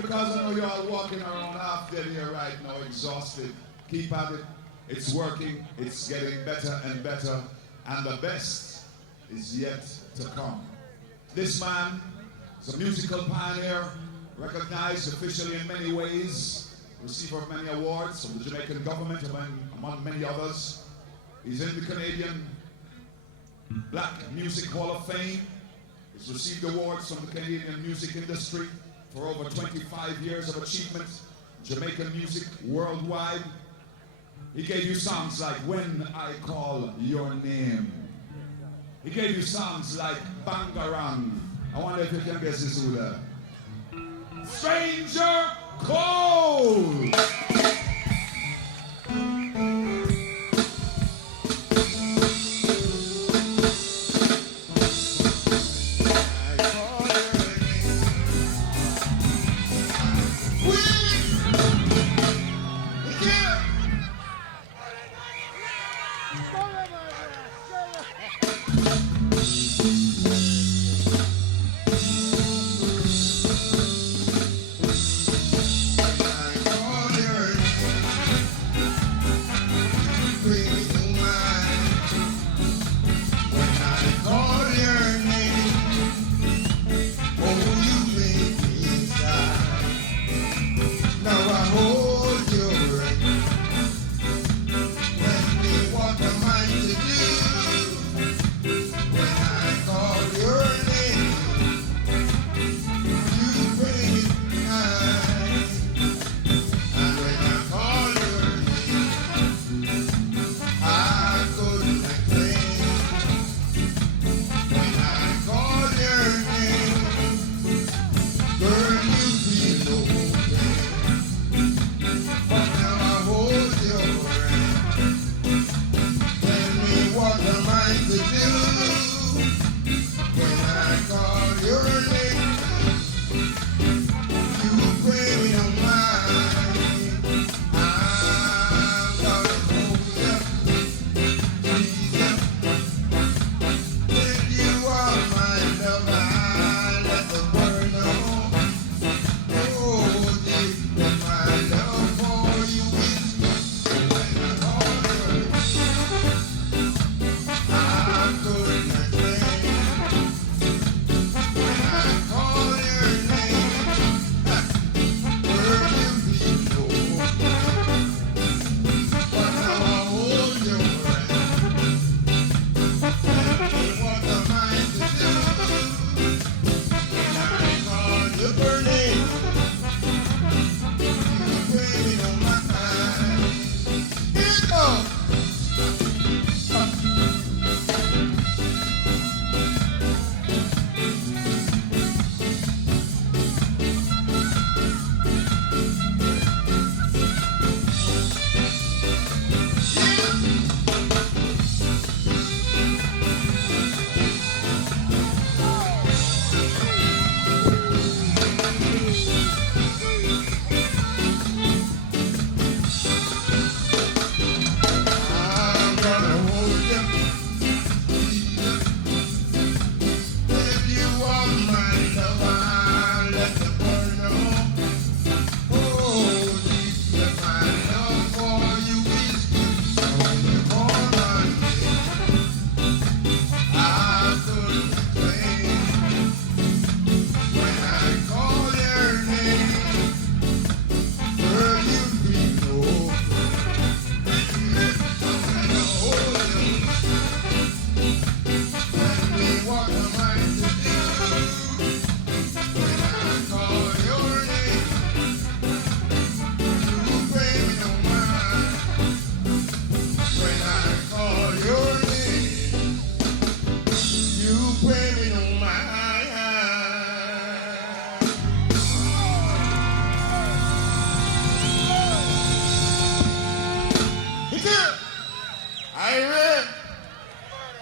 because I know you're all walking around half dead here right now, exhausted. Keep at it. It's working. It's getting better and better. And the best is yet to come. This man is a musical pioneer, recognized officially in many ways, receiver of many awards from the Jamaican government, among many others. He's in the Canadian Black Music Hall of Fame. He's received awards from the Canadian music industry for over 25 years of achievement in Jamaican music worldwide. He gave you songs like When I Call Your Name. He gave you songs like Bangarang. I wonder if you can guess this who that. StrangeJah Cole!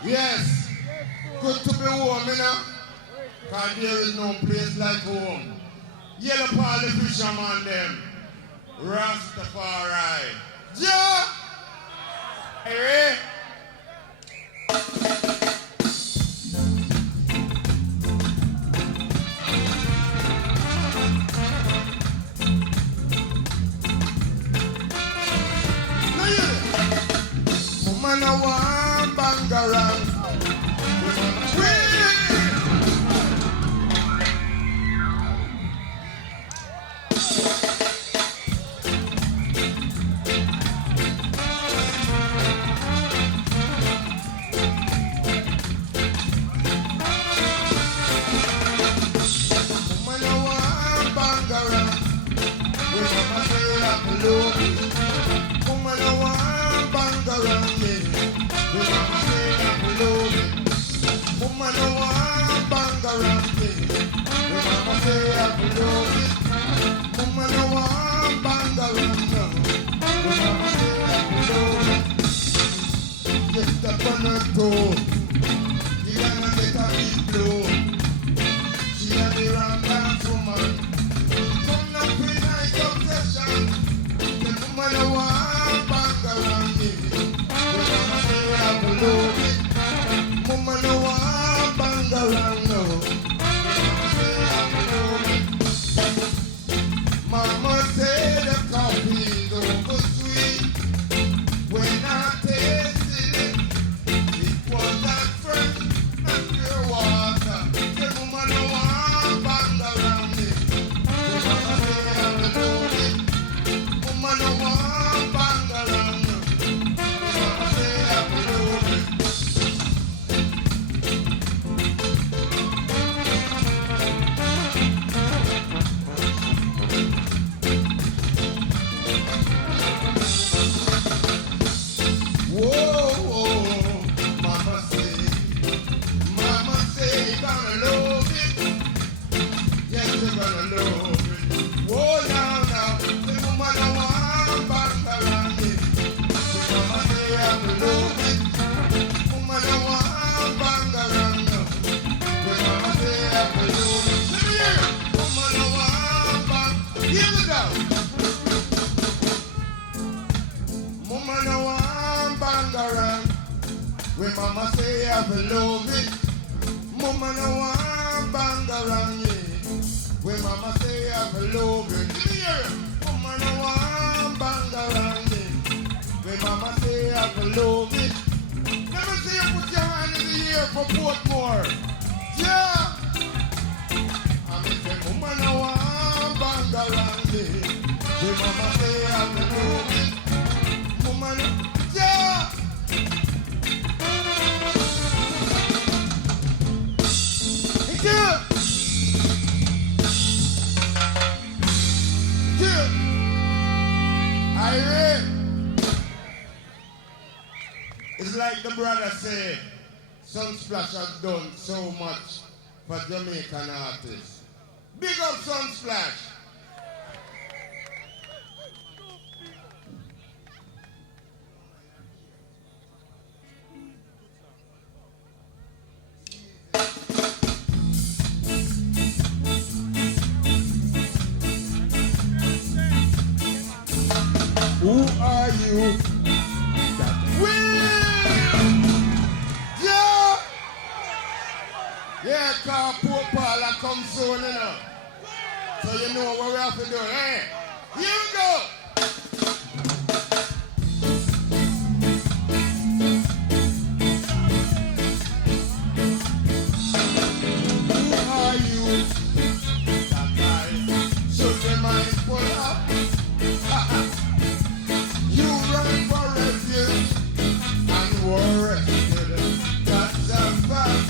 Yes, good to be home, you know, because there is no place like home. Yellow Paul the fisherman them, Rastafari. Jah! Hey, Woman no want bangarang. Sunsplash has done so much for Jamaican artists. Big up Sunsplash! Who are you? Yeah, car poor Paul at Coxsone, you know. So you know what we have to do, eh? Here we go! Who are you? That guy should be mindful of. You run for refuge and were rescued. That's a fact.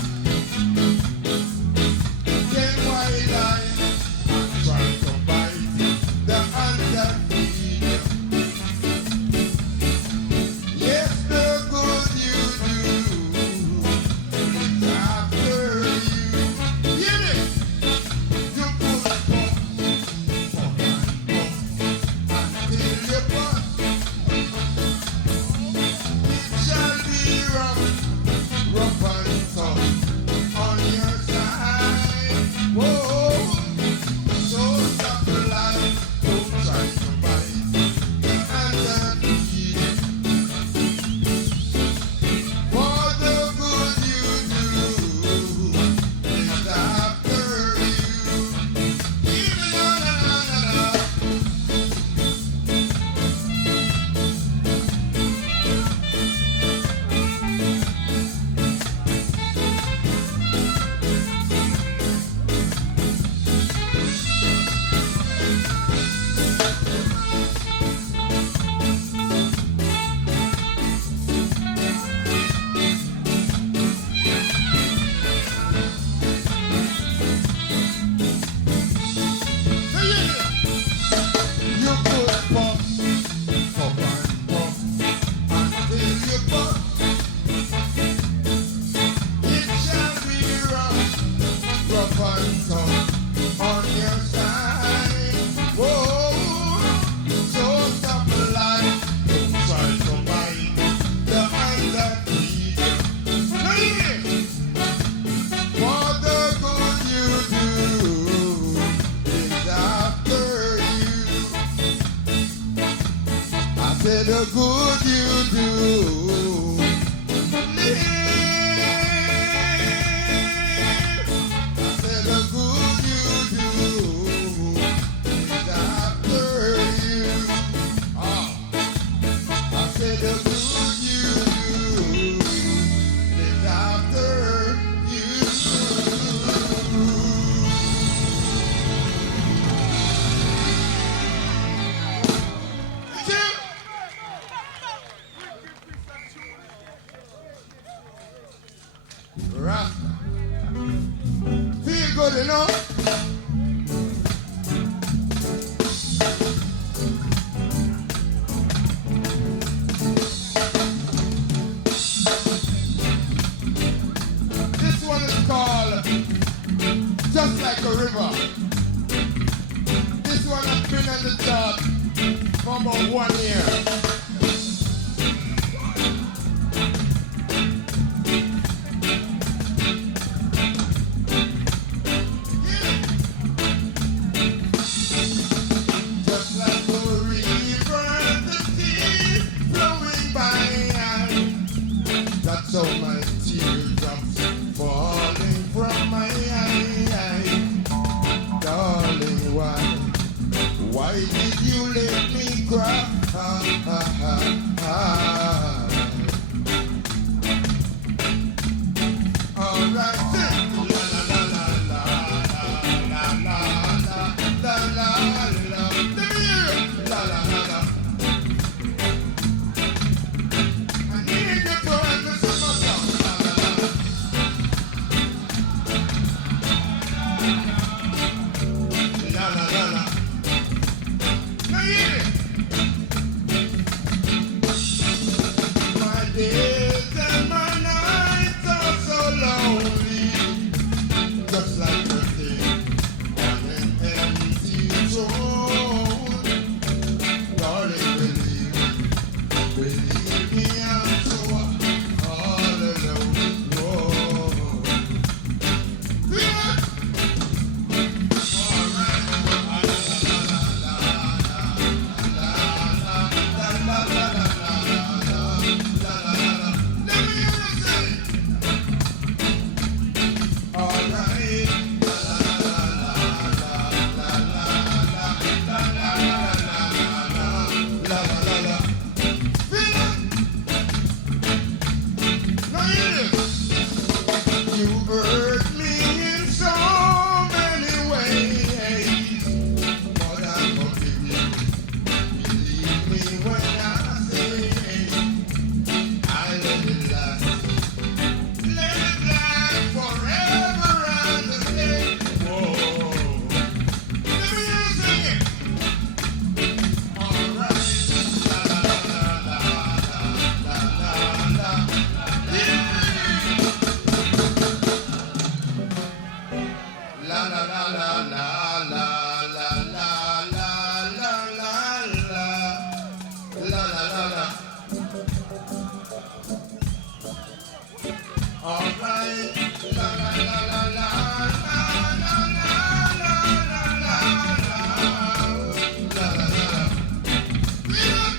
Try to bite the hand that feeds. say the good you do. I say the good you do is after you. I say the good you do is after you. Rap. Feel good, you know? This one is called Just Like a River. This one has been on the chart for about 1 year. So my teardrops falling from my eye, darling, why did you let me cry? All right, sing. La la la la la la la la la la. Let me hear it. La la la la. I need you to understand myself. La la la la. Now hear it. My days and my nights are so lonely, just like a thing on an empty throne. Darling, believe me, I'm so all alone. Whoa. Feel it? All right. La la la la la la la la la la la la. Let me hear you say it. All right. La la la la la la la la la la la la. Feel it? Now hear this. You hurt me in so many ways, but I forgive you. Believe me when I say I let it last. Let it last forever and a day. Whoa. Let me hear you sing it. All right. La la la la la la la la. Yeah. La la la la la la la la la la la la la la la. All right. La la la la la la la la la la la la la la. Feel it?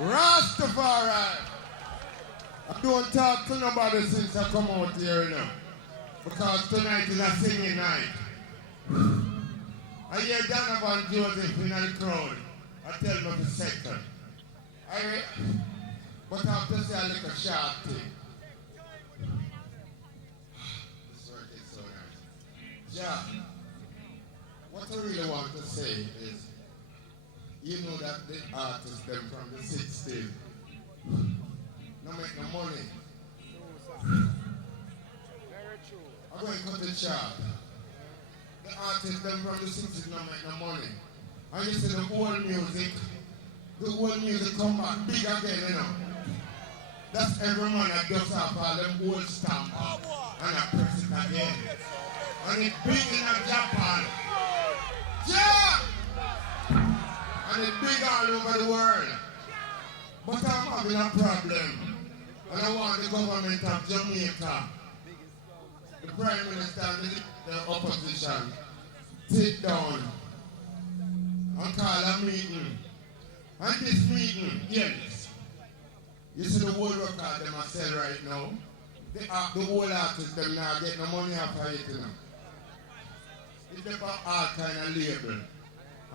Rastafari. I don't talk to nobody since I come out here now. Because tonight is a singing night. I hear Donovan Joseph in the crowd. I tell him for a second. But I have to say a little short thing. This work is so nice. Yeah. What I really want to say is, you know that the artists them from the 60s no make no money. Very true. I'm going to cut the chart. The artists them from the 60s no make no money. And you see the old music come back big again, you know. That's every man that does have all them old stamp and I press it again. And it's big in Japan. Yeah! And it's big all over the world. But I'm having a problem. And I want the government of Jamaica, the Prime Minister and the opposition, sit down and call a meeting. And this meeting, yes. You see the whole record them I sell right now. The whole artists them now get no money off of it, you know. It's about all kind of label.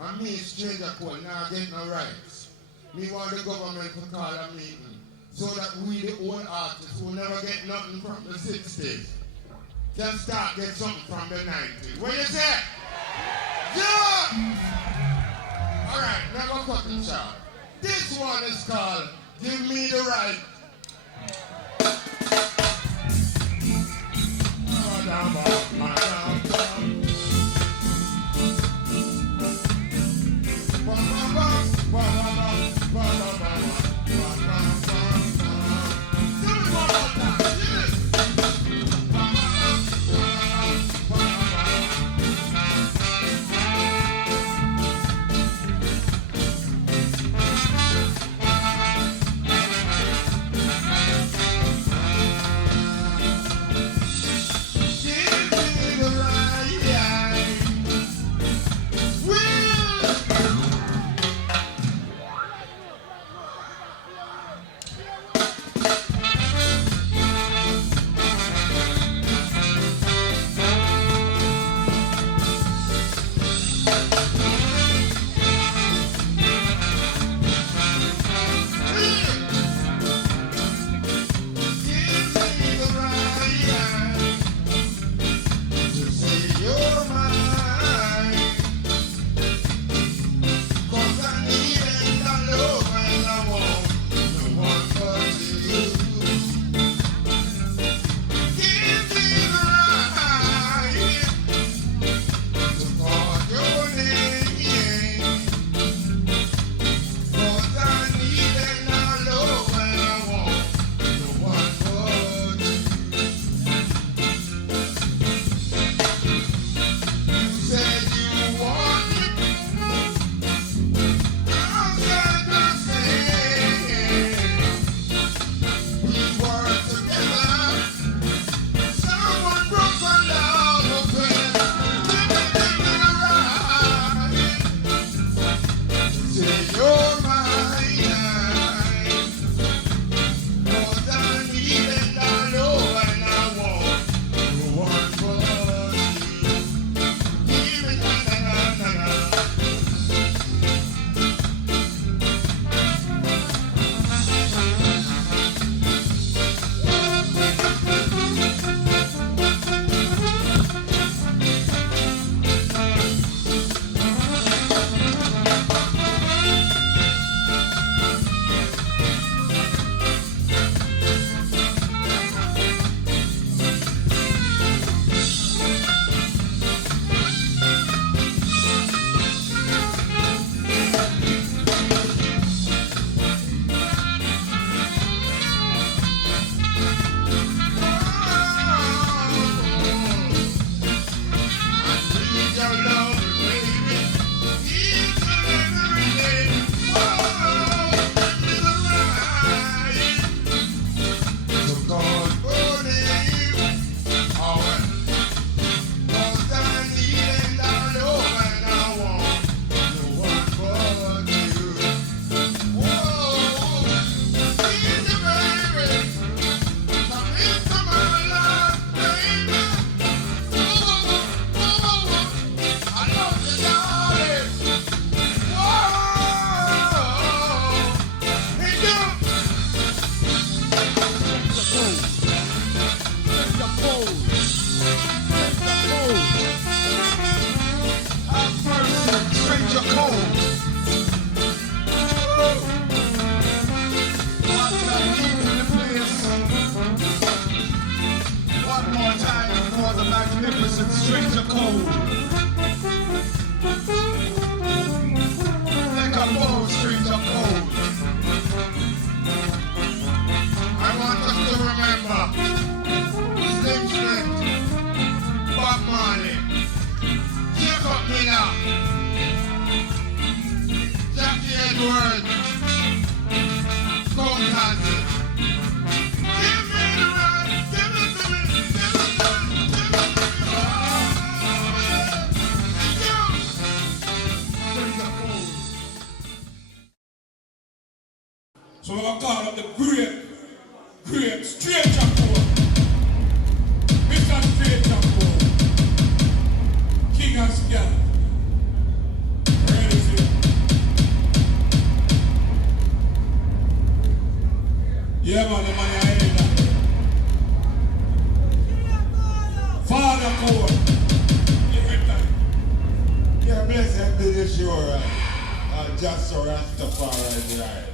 And me, StrangeJah Cole, now get no rights. Me want the government to call a meeting so that we, the old artists who never get nothing from the 60s, can start get something from the 90s. What you say? Yeah! Alright, now go cut it short. This one is called Give Me the Right. magnificent StrangeJah Cole. follow StrangeJah Cole. I want us to remember Slim Smith, Bob Marley, Jacob Miller, Jackie Edwards, Coxsone. Give me the right, give it to me, give it to me, give it to me. So we're going to call up the great StrangeJah Cole. Mr. StrangeJah Cole. King and Scan. Ready, see? Yeah, man, the money I hate that. Father Cole. Every time. Yeah, blessed be the show, right? Just so Rastafari, right?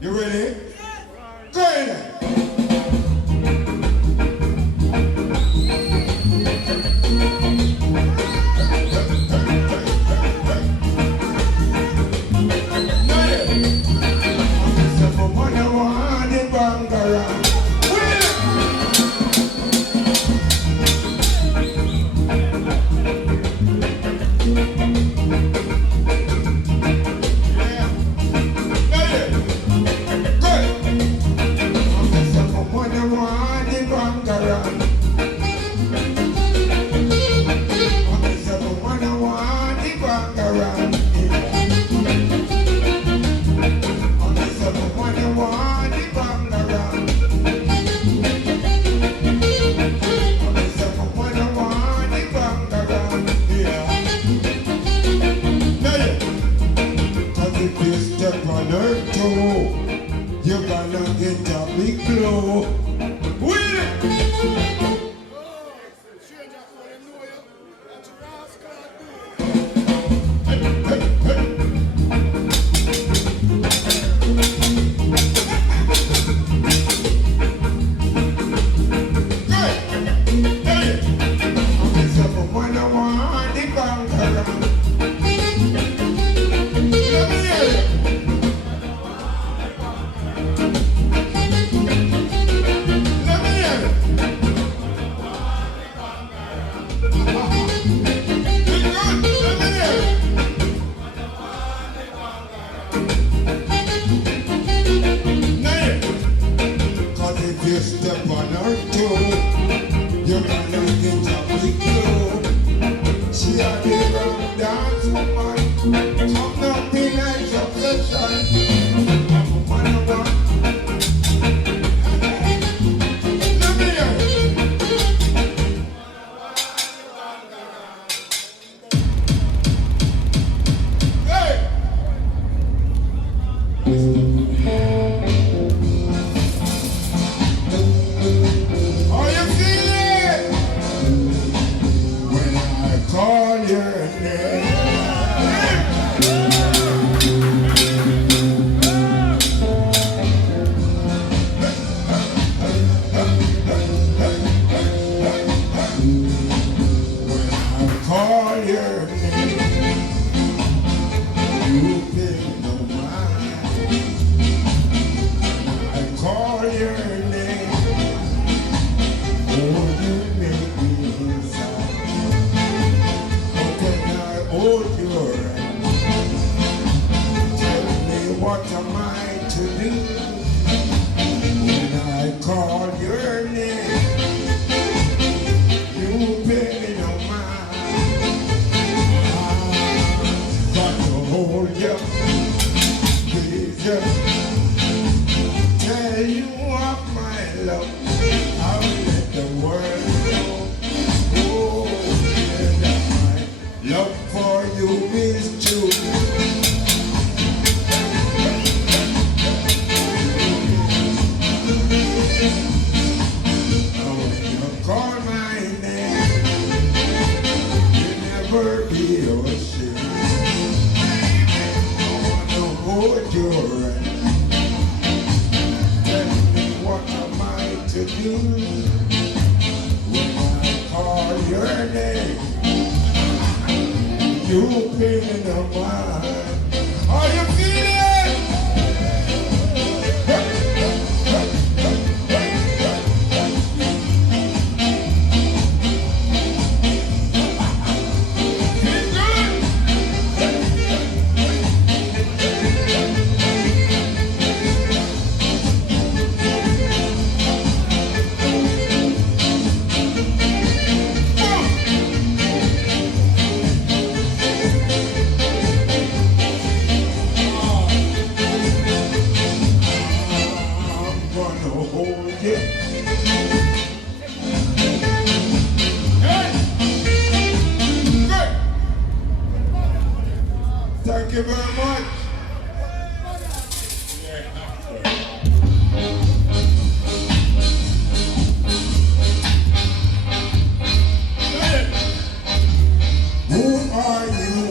You ready? Go ahead. You're gonna get a big blow. With it! Are you feeling? Thank you very much. Who are you?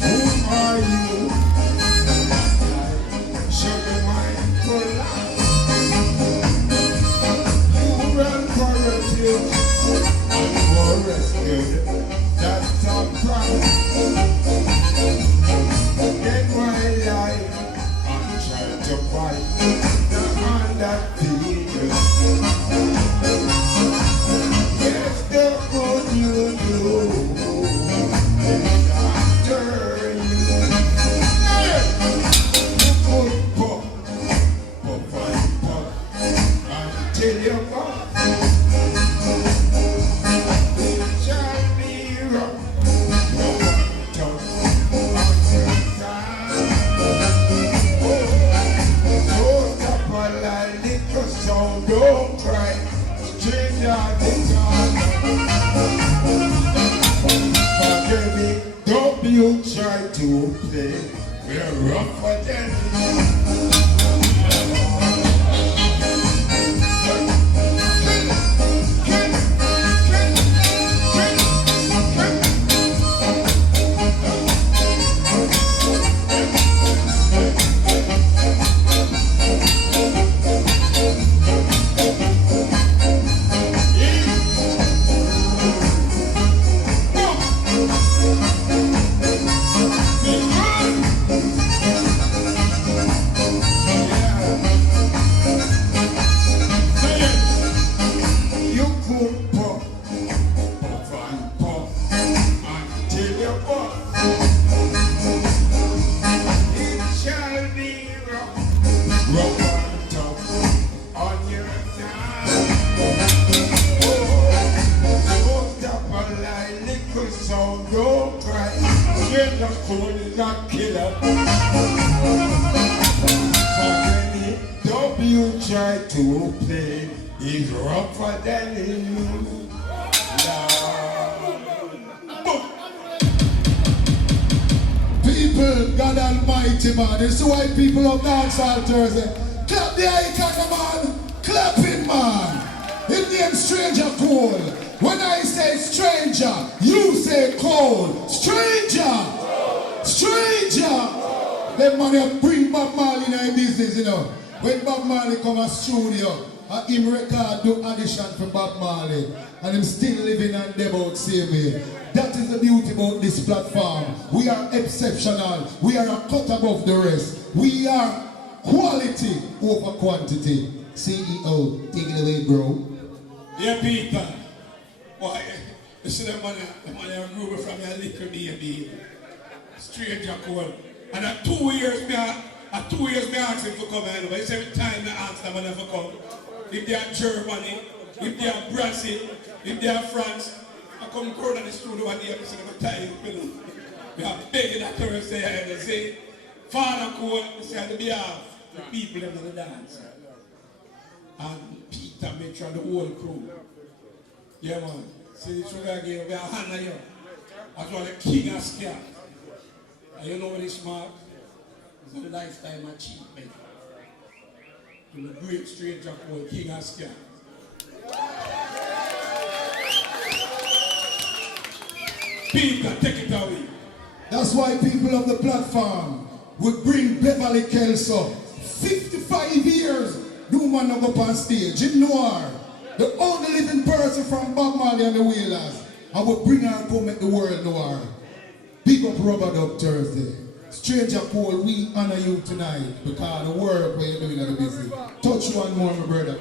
Who are you? That's our promise. Get my life. I'm trying to fight the undefeated. Yes, the good you do. After you. Pop, until you're gone. Don't cry, StrangeJah Cole. Don't you try to play, we're rougher than don't cry, StrangeJah Cole is not killer. Don't you try to play, he's rougher than you. People, God Almighty, man. This is why people of dancehall Thursday. Clap the icon, man. Clap it, man. His name StrangeJah Cole. When I say stranger, you say Cole. StrangeJah. StrangeJah. Them man have bring Bob Marley in their business, you know. When Bob Marley come to studio, him record do audition for Bob Marley. And him still living and about same way. That is the beauty about this platform. We are exceptional. We are a cut above the rest. We are quality over quantity. CEO, take it away, bro. Yeah, Peter. Why? You see the man grew from your little baby. StrangeJah Cole. And at 2 years, me ask him to come here. But every time I ask them when they come. If they are Germany, if they are Brazil, if they are France, I come crowd in the studio and they have to tie you pillow. We are begging that Thursday and they say, Father Cole, they say on the behalf of the people in the dance. And Peter made sure the whole crew. Yeah, man. See the sugar again, we are hand here. That's why the king of scam. And you know what this mark? It's a lifetime achievement. To the great StrangeJah Cole, king of scam. Peter, take it away. That's why people of the platform would bring Beverly Kelso 55 years, no man no go up on stage. Jim Noir, the only living person from Bob Marley and the Wailers. I will bring her and go make the world know her. Big up Rubber Dub Thursday. StrangeJah Cole, we honor you tonight because the work where you're doing at the busy. Touch one more, my brother.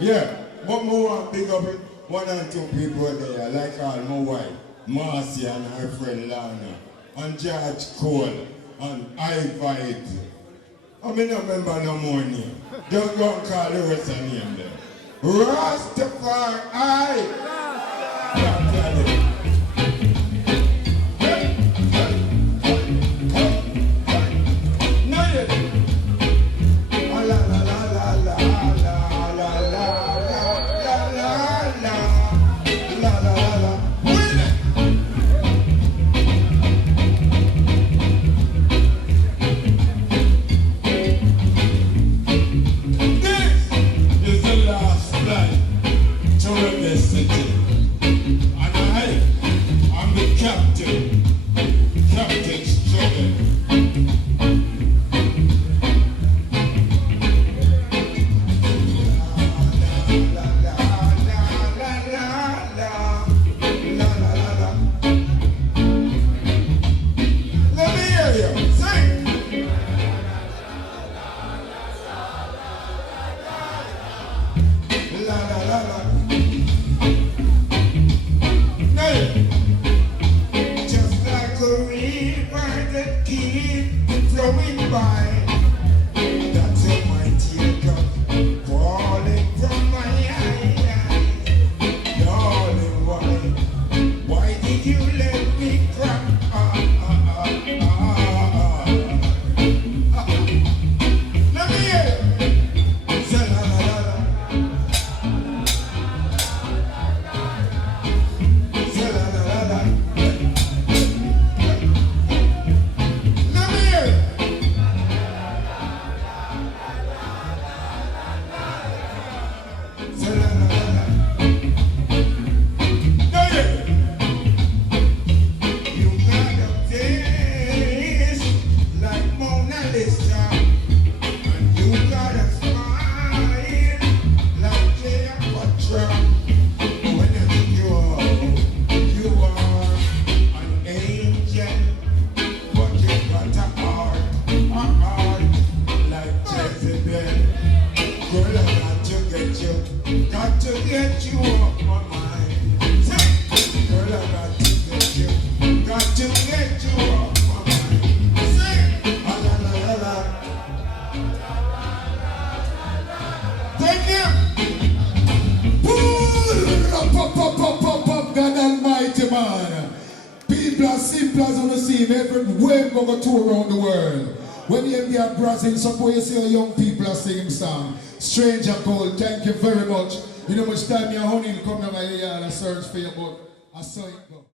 Yeah, but more want big up it. One and two people there, like all my wife, Marcy and her friend Lana, and George Cole, and Ivite. I mean, I remember no more name. Just go and call the rest of name there. Rastafari! Tour around the world. When you be at Brazil, suppose you see young people are singing song. StrangeJah Cole, thank you very much. You know much time your honey come down my yard and search for you, but I saw it go.